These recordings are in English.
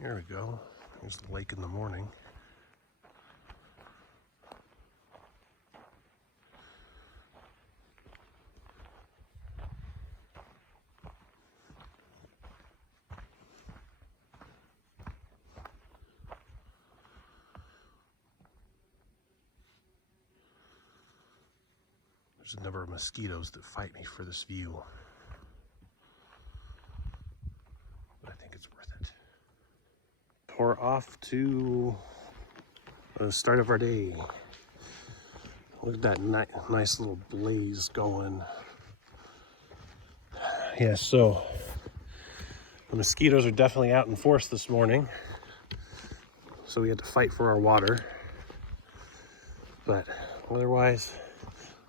Here we go. Here's the lake in the morning. There's a number of mosquitoes that fight me for this view, but I think it's worth it. We're off to the start of our day. Look at that nice little blaze going. Yeah, so the mosquitoes are definitely out in force this morning, so we had to fight for our water. But otherwise,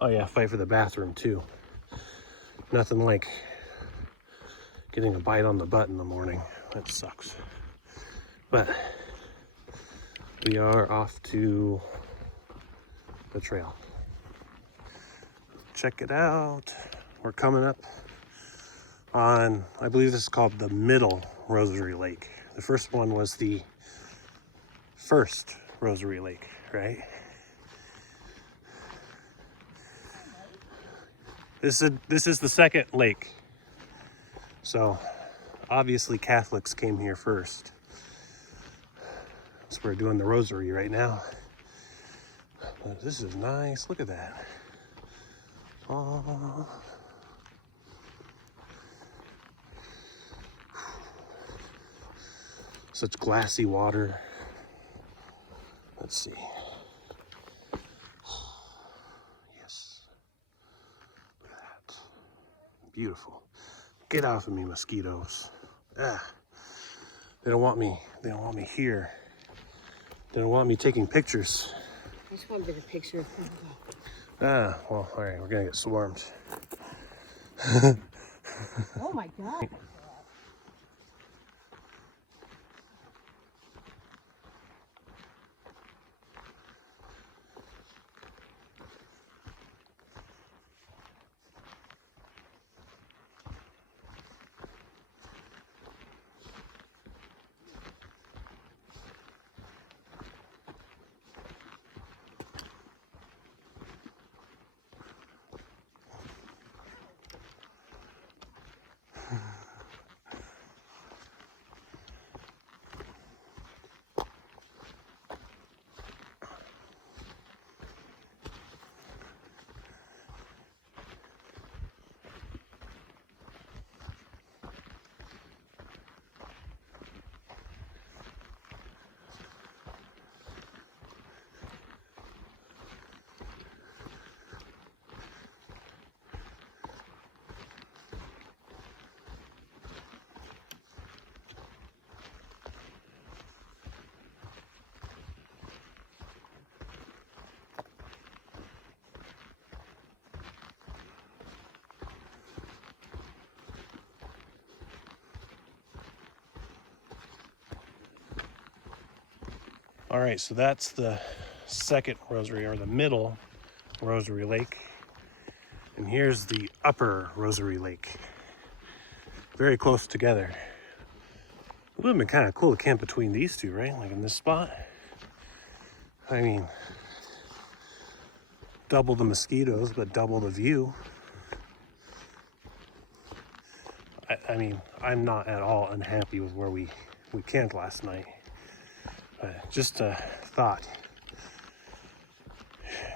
oh yeah, fight for the bathroom too. Nothing like getting a bite on the butt in the morning. That sucks. But we are off to the trail. Check it out. We're coming up on, I believe this is called the middle Rosary Lake. The first one was the first Rosary Lake, right? This is the second lake. So obviously Catholics came here first. So we're doing the Rosary right now. But this is nice. Look at that. Oh. Such glassy water. Let's see. Yes. Look at that. Beautiful. Get off of me, mosquitoes. Ah. They don't want me. They don't want me here. They don't want me taking pictures. I just want to get a picture of them. Ah, well, all right, we're gonna get swarmed. Oh my God. All right, so that's the second Rosary, or the middle Rosary Lake. And here's the upper Rosary Lake. Very close together. It would have been kind of cool to camp between these two, right? Like in this spot. I mean, double the mosquitoes, but double the view. I mean, I'm not at all unhappy with where we camped last night. But just a thought.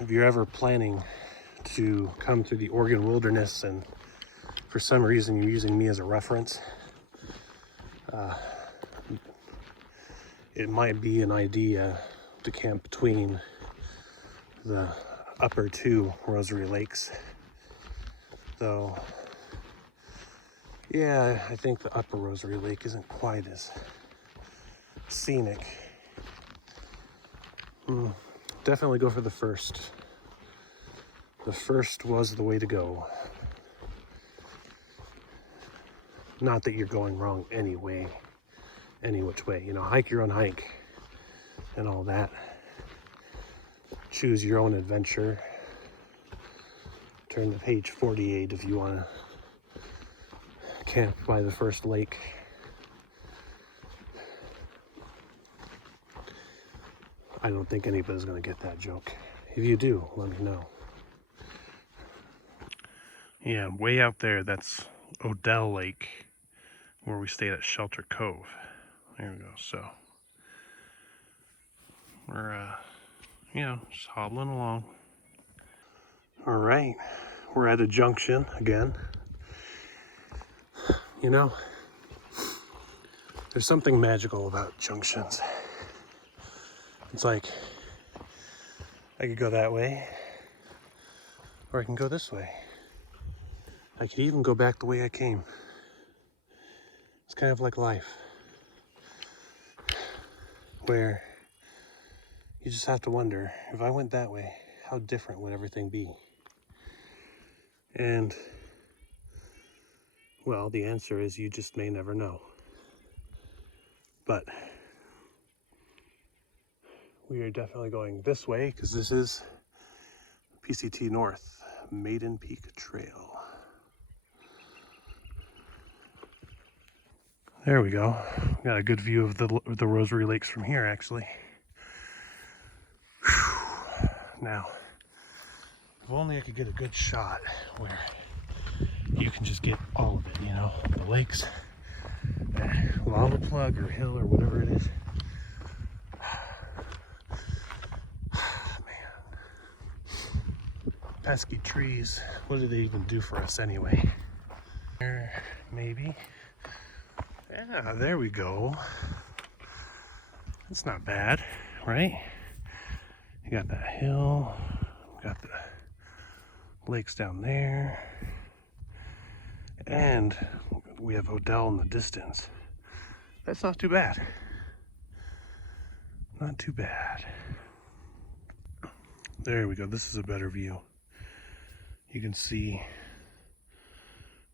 If you're ever planning to come through the Oregon wilderness and for some reason you're using me as a reference, it might be an idea to camp between the upper two Rosary Lakes. Though, yeah, I think the upper Rosary Lake isn't quite as scenic. Definitely go for the first. The first was the way to go. Not that you're going wrong anyway, any which way. You know, hike your own hike and all that. Choose your own adventure. Turn to page 48 if you want to camp by the first lake. I don't think anybody's gonna get that joke. If you do, let me know. Yeah, way out there, that's Odell Lake, where we stayed at Shelter Cove. There we go. So we're, just hobbling along. All right, we're at a junction again. You know, there's something magical about junctions. It's like, I could go that way, or I can go this way. I could even go back the way I came. It's kind of like life, where you just have to wonder, if I went that way, how different would everything be? And, well, the answer is you just may never know. But we are definitely going this way, because this is PCT North, Maiden Peak Trail. There we go. Got a good view of the Rosary Lakes from here, actually. Whew. Now, if only I could get a good shot where you can just get all of it, you know, the lakes, lava plug or hill or whatever it is. Man, pesky trees. What do they even do for us anyway? There, maybe. Yeah, there we go. That's not bad, right? You got that hill, got the lakes down there, and we have Odell in the distance. That's not too bad. Not too bad. There we go. This is a better view. You can see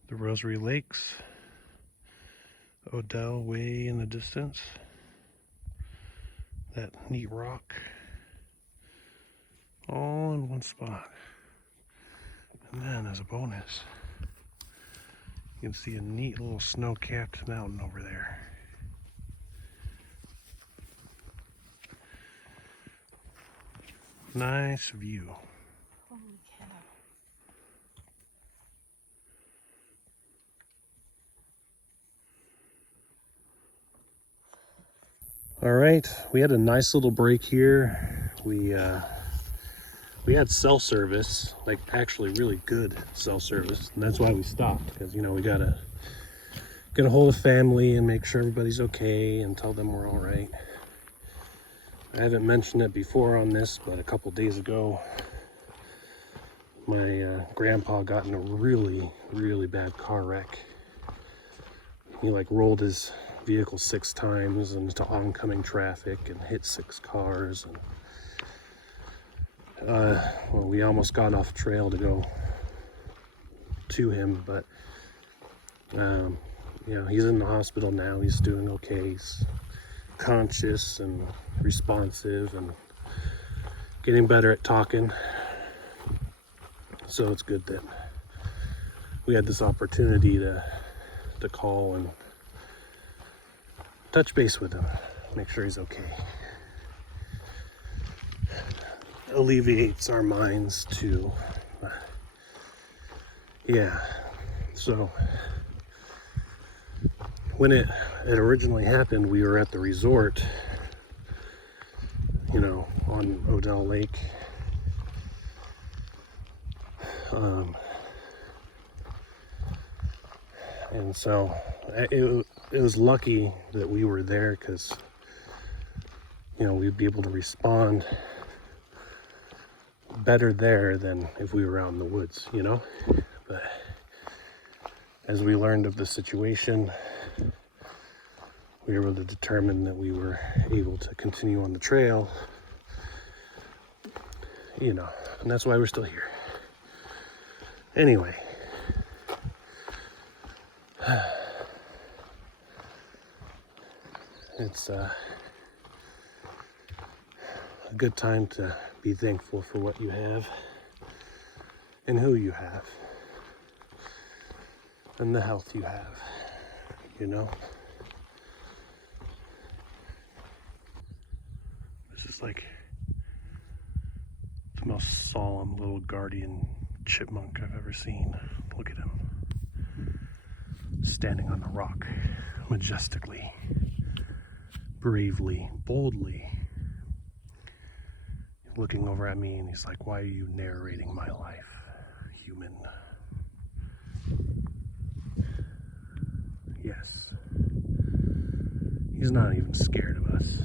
the Rosary Lakes, Odell way in the distance, that neat rock, all in one spot. And then as a bonus, you can see a neat little snow-capped mountain over there. Nice view. Holy cow. All right, we had a nice little break here. We had cell service, like actually really good cell service, and that's why we stopped, because you know we gotta get a hold of family and make sure everybody's okay and tell them we're all right. I haven't mentioned it before on this, but a couple days ago, my grandpa got in a really, really bad car wreck. He like rolled his vehicle 6 times into oncoming traffic and hit 6 cars. And well, we almost got off trail to go to him, but he's in the hospital now. He's doing okay. He's conscious and responsive and getting better at talking. So it's good that we had this opportunity to call and touch base with him, make sure he's okay. Alleviates our minds too. Yeah, so when it originally happened, we were at the resort, you know, on Odell Lake. And so it was lucky that we were there, because you know we'd be able to respond better there than if we were out in the woods, you know. But as we learned of the situation, we were able to determine that we were able to continue on the trail, you know, and that's why we're still here. Anyway, it's a good time to be thankful for what you have and who you have and the health you have, you know. This is like solemn little guardian chipmunk I've ever seen. Look at him. Standing on the rock, majestically, bravely, boldly. Looking over at me and he's like, "Why are you narrating my life, human?" Yes. He's not even scared of us.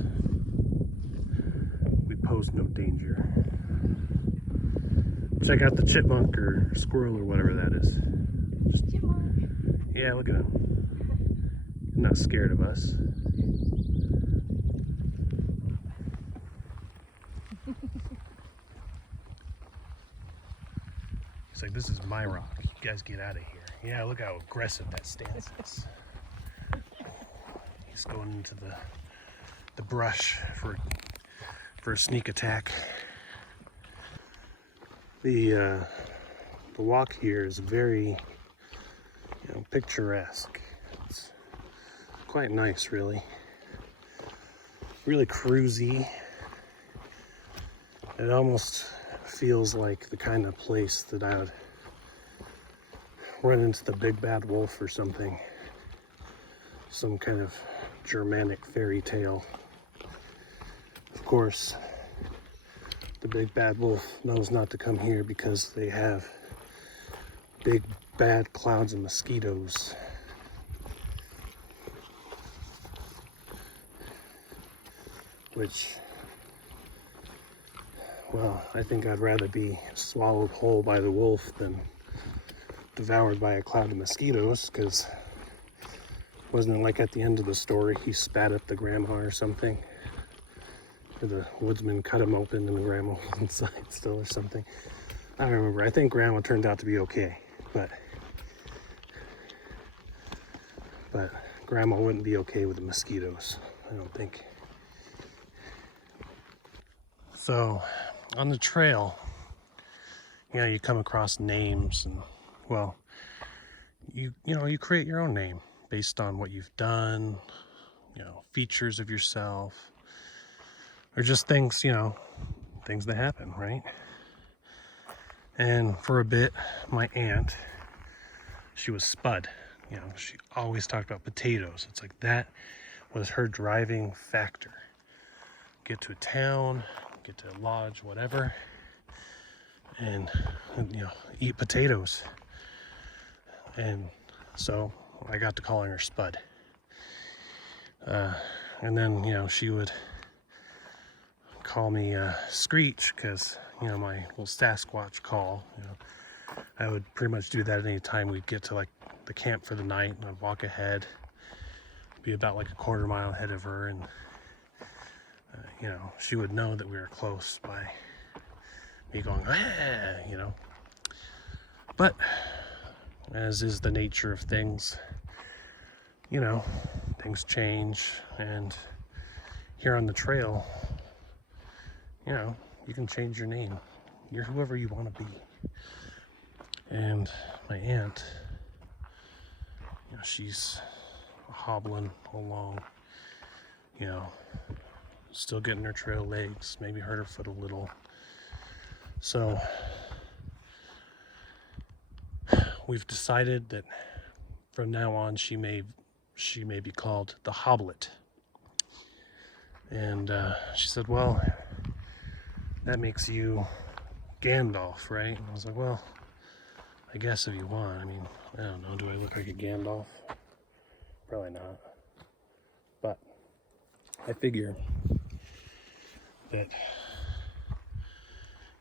We pose no danger. Check out the chipmunk or squirrel or whatever that is. Chipmunk. Yeah, look at him. He's not scared of us. He's like, "This is my rock. You guys get out of here." Yeah, look how aggressive that stance is. He's going into the brush for a sneak attack. The walk here is very, picturesque. It's quite nice, really. Really cruisy. It almost feels like the kind of place that I would run into the big bad wolf or something. Some kind of Germanic fairy tale. Of course, the big bad wolf knows not to come here because they have big bad clouds of mosquitoes. Which, well, I think I'd rather be swallowed whole by the wolf than devoured by a cloud of mosquitoes, because wasn't it like at the end of the story he spat at the grandma or something? Or the woodsman cut him open and the grandma was inside still or something. I don't remember. I think grandma turned out to be okay, but grandma wouldn't be okay with the mosquitoes, I don't think. So on the trail, you come across names, and well, you create your own name based on what you've done, features of yourself, or just things, things that happen, right? And for a bit, my aunt, she was Spud. She always talked about potatoes. It's like that was her driving factor. Get to a town, get to a lodge, whatever, and eat potatoes. And so I got to calling her Spud. And then, she would call me Screech, because, my little Sasquatch call, I would pretty much do that at any time we'd get to like the camp for the night, and I'd walk ahead, be about like a quarter mile ahead of her, and she would know that we were close by me going, "Ah," But as is the nature of things, things change, and here on the trail, you can change your name. You're whoever you want to be. And my aunt, she's hobbling along, still getting her trail legs, maybe hurt her foot a little. So we've decided that from now on she may be called the Hobblet. And she said, "Well, that makes you Gandalf, right?" And I was like, "Well, I guess if you want. I mean, I don't know. Do I look like a Gandalf? Probably not. But I figure that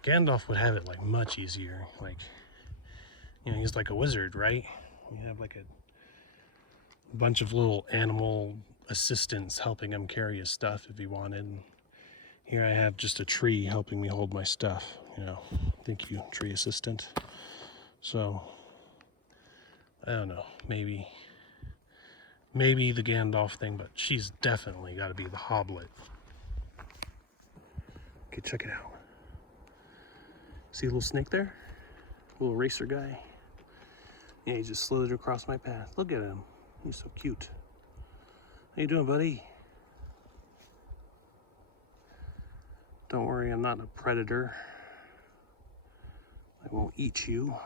Gandalf would have it like much easier. Like, he's like a wizard, right? You have like a bunch of little animal assistants helping him carry his stuff if he wanted. And here I have just a tree helping me hold my stuff. Thank you, tree assistant. So I don't know, maybe the Gandalf thing, but she's definitely got to be the Hobblet. Okay, check it out. See a little snake there? A little racer guy. Yeah, he just slithered across my path. Look at him. He's so cute. How you doing, buddy? Don't worry, I'm not a predator. It won't eat you.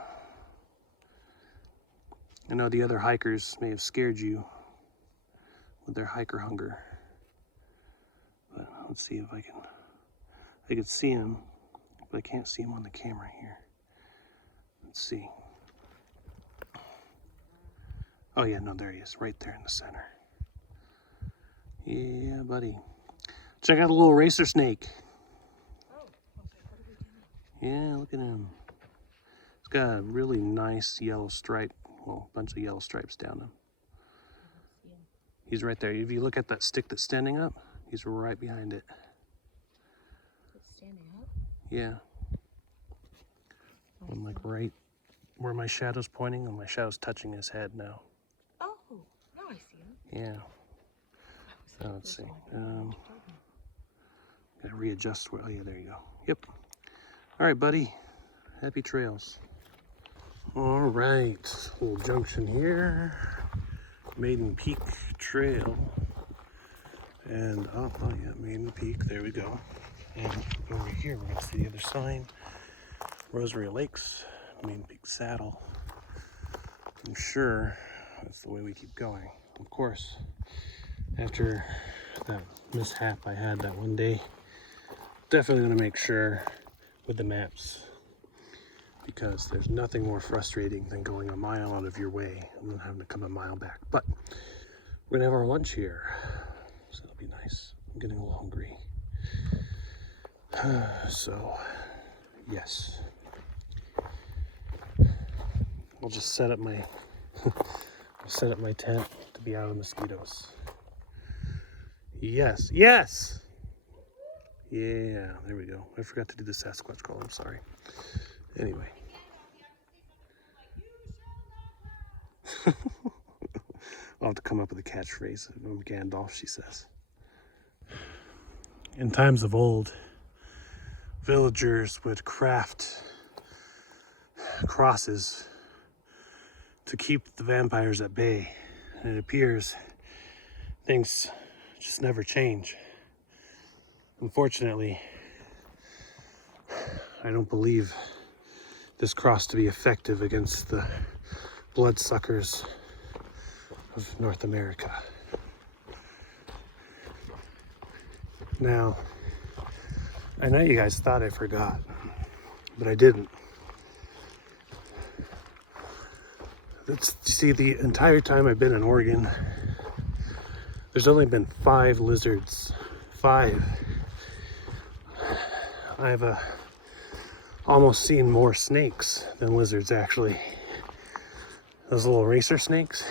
I know the other hikers may have scared you with their hiker hunger. But let's see if I could see him, but I can't see him on the camera here. Let's see. Oh yeah, no, there he is, right there in the center. Yeah, buddy. Check out the little racer snake. Yeah, look at him. He's got a really nice yellow stripe, well, a bunch of yellow stripes down him. He's right there. If you look at that stick that's standing up, he's right behind it. It's standing up? Yeah. I'm like right where my shadow's pointing, and my shadow's touching his head now. Oh, now I see him. Yeah. So let's see. Gotta readjust where, oh yeah, there you go. Yep. All right, buddy. Happy trails. All right, little junction here. Maiden Peak Trail. And oh yeah, Maiden Peak, there we go. And over here, we're gonna see the other sign. Rosary Lakes, Maiden Peak Saddle. I'm sure that's the way we keep going. Of course, after that mishap I had that one day, definitely gonna make sure with the maps, because there's nothing more frustrating than going a mile out of your way and then having to come a mile back. But we're gonna have our lunch here, so it'll be nice. I'm getting a little hungry. So, yes. I'll just set up my tent to be out of mosquitoes. Yes, yes! Yeah, there we go. I forgot to do the Sasquatch call, I'm sorry. Anyway. I'll have to come up with a catchphrase from Gandalf, she says. In times of old, villagers would craft crosses to keep the vampires at bay. And it appears things just never change. Unfortunately, I don't believe this cross to be effective against the bloodsuckers of North America. Now, I know you guys thought I forgot, but I didn't. See, the entire time I've been in Oregon, there's only been 5 lizards. 5. I've almost seen more snakes than lizards, actually. Those little racer snakes.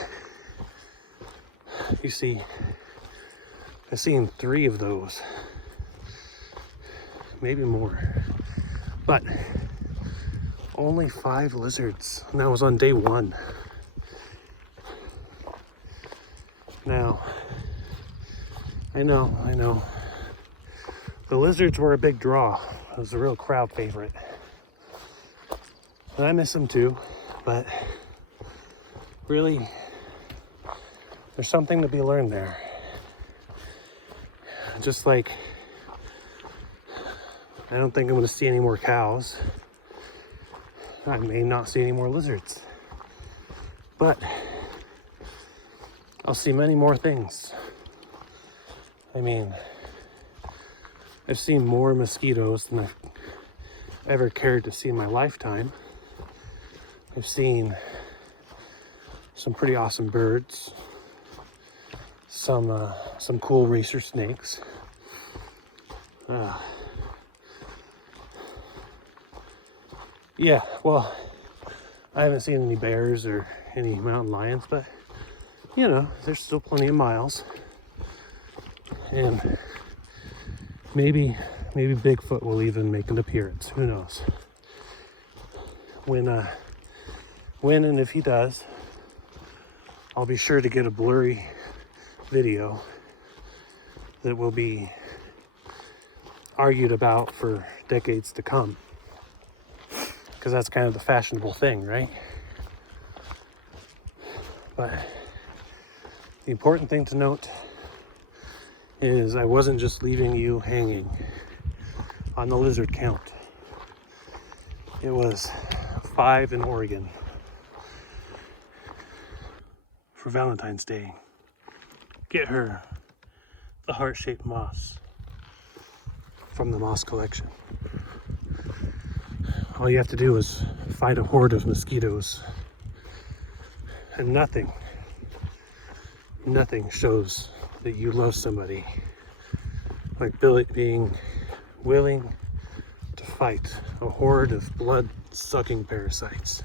You see, I've seen 3 of those. Maybe more. But only 5 lizards. And that was on day 1. Now, I know. The lizards were a big draw. It was a real crowd favorite. And I miss them too, but really, there's something to be learned there. Just like, I don't think I'm gonna see any more cows. I may not see any more lizards, but I'll see many more things. I mean, I've seen more mosquitoes than I've ever cared to see in my lifetime. I've seen some pretty awesome birds, some cool racer snakes. Yeah, well, I haven't seen any bears or any mountain lions, but you know, there's still plenty of miles. And maybe Bigfoot will even make an appearance. Who knows? When and if he does, I'll be sure to get a blurry video that will be argued about for decades to come. Because that's kind of the fashionable thing, right? But the important thing to note is I wasn't just leaving you hanging on the lizard count. It was 5 in Oregon for Valentine's Day. Get her the heart-shaped moss from the moss collection. All you have to do is fight a horde of mosquitoes, and nothing shows that you love somebody like Billy being willing to fight a horde of blood-sucking parasites.